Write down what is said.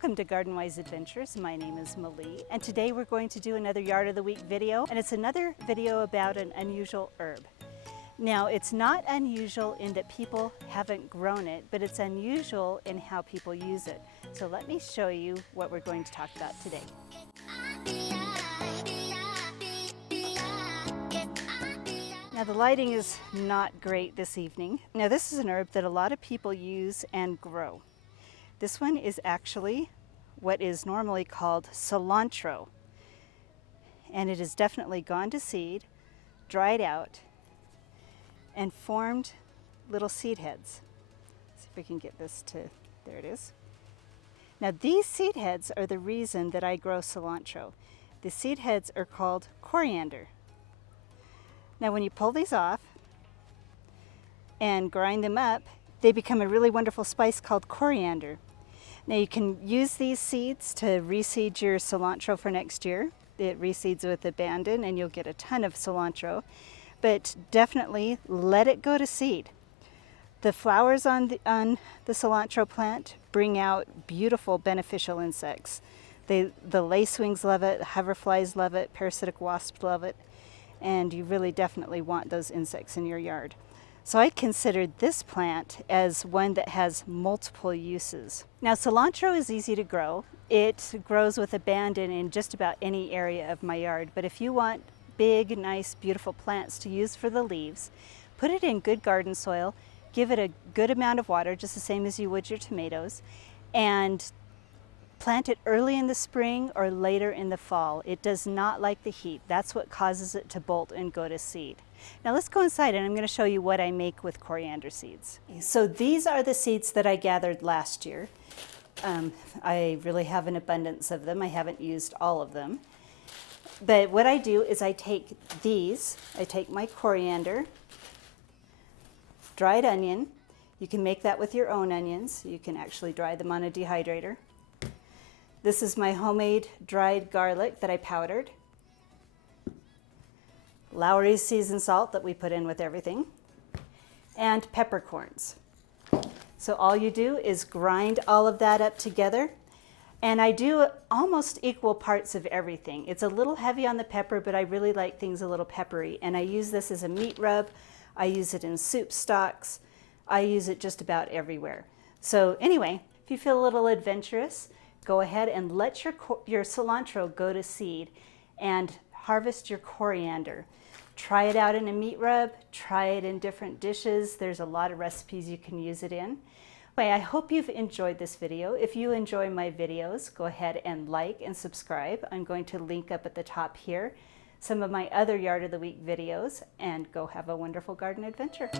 Welcome to Garden Wise Adventures. My name is Malie, and today we're going to do another Yard of the Week video, and it's another video about an unusual herb. Now, it's not unusual in that people haven't grown it, but it's unusual in how people use it. So let me show you what we're going to talk about today. Now, the lighting is not great this evening. Now, this is an herb that a lot of people use and grow. This one is actually what is normally called cilantro. And it has definitely gone to seed, dried out, and formed little seed heads. Let's see if we can get this to, there it is. Now, these seed heads are the reason that I grow cilantro. The seed heads are called coriander. Now, when you pull these off and grind them up, they become a really wonderful spice called coriander. Now, you can use these seeds to reseed your cilantro for next year. It reseeds with abandon and you'll get a ton of cilantro, but definitely let it go to seed. The flowers on the cilantro plant bring out beautiful beneficial insects. The lacewings love it, hoverflies love it, parasitic wasps love it, and you really definitely want those insects in your yard. So I considered this plant as one that has multiple uses. Now, cilantro is easy to grow. It grows with abandon in just about any area of my yard, but if you want big, nice, beautiful plants to use for the leaves, put it in good garden soil, give it a good amount of water, just the same as you would your tomatoes, and plant it early in the spring or later in the fall. It does not like the heat. That's what causes it to bolt and go to seed. Now let's go inside and I'm going to show you what I make with coriander seeds. So these are the seeds that I gathered last year. I really have an abundance of them. I haven't used all of them. But what I do is I take my coriander, dried onion. You can make that with your own onions. You can actually dry them on a dehydrator. This is my homemade dried garlic that I powdered. Lowry's seasoned salt that we put in with everything. And peppercorns. So all you do is grind all of that up together. And I do almost equal parts of everything. It's a little heavy on the pepper, but I really like things a little peppery. And I use this as a meat rub. I use it in soup stocks. I use it just about everywhere. So anyway, if you feel a little adventurous, go ahead and let your cilantro go to seed and harvest your coriander. Try it out in a meat rub, try it in different dishes. There's a lot of recipes you can use it in. Anyway, I hope you've enjoyed this video. If you enjoy my videos, go ahead and like and subscribe. I'm going to link up at the top here some of my other Yard of the Week videos, and go have a wonderful garden adventure.